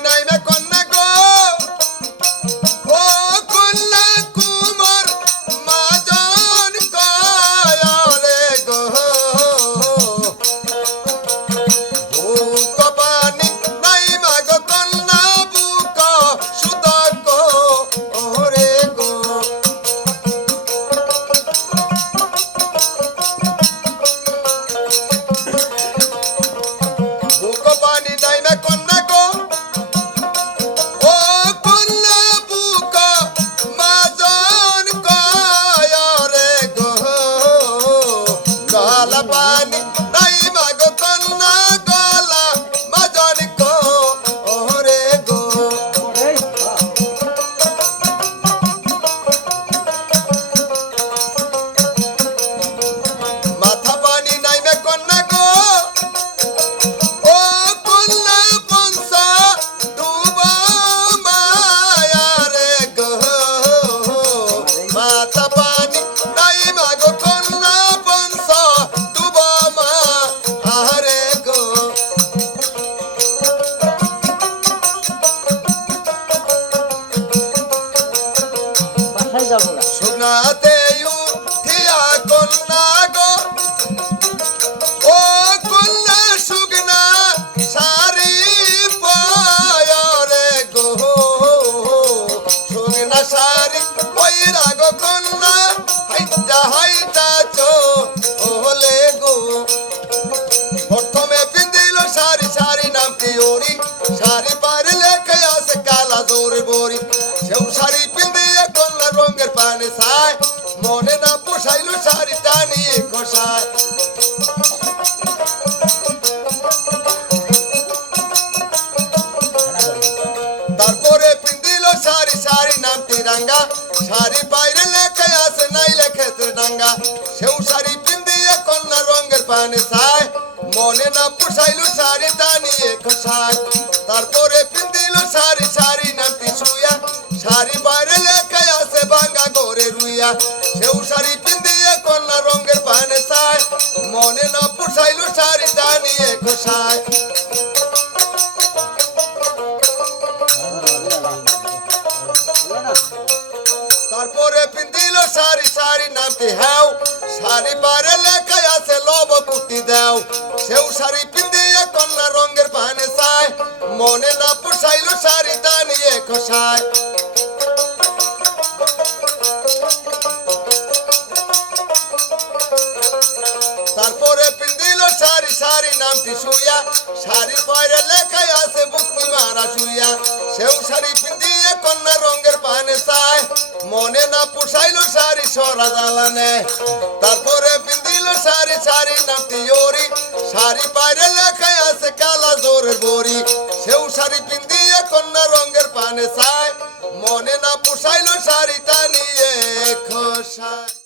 99 বিছানাতে উঠিয়া কন্যা সুগনা সারি পয়রে গো। সুগনা সারি পয়রা গো কন্যা, হাইটা হাইটা চো হলে গো। প্রথমে পিঁধিল সারি সারি নাম কি ওরি সারি পারলে কে কালা জোর বরি। সেও সারি প্রাণে মনে না পোষাইল শাড়ি টানি কষায়। তারপরে পিন্দিল শাড়ি শাড়ি নাম তিরাঙ্গা। শাড়ি বাইরে লেখে আসে নাই লেখে ডাঙ্গা সেও শাড়ি পিন্দিয়ে কন্যা রঙের পানে সায় মনে না পোষাইল শাড়ি টানিয়ে কষায়। তারপরে রুইয়া সেউ শাড়ি পিন্দিয়ে কন্যা রঙের পানে চায়। মনে না পুষাইলো শাড়িটা নিয়ে খসায়। তারপরে পিন্দিল শাড়ি শাড়ি নামটি হ্যাও শাড়ি পারে লেখায় আছে লব কুটি দাও। সেও শাড়ি পিন্দিয়ে কন্যা রঙের পানে চায়। মনে না পুষাইল শাড়িটা নিয়ে খসায়। তারপরে পিন্দিল শাড়ি শাড়ি নামটি শুইয়া শাড়ি পরে লেখায় আছে বুকনি মারা শুইয়া। সেও শাড়ি পিন্দিয়ে কন্যা রঙের পানে চায়, মনে না পুষাইল শাড়ি সরা জ্বালানে তারপরে পিন্দিল শাড়ি শাড়ি নামটি ওরি শাড়ি পায়রে লেখায় আছে কালা জোরের বড়ি। সেও শাড়ি পিন্দিয়ে কন্যা রঙের পানে চায়, মনে না পুষাইল শাড়িটা নিয়ে খসায়।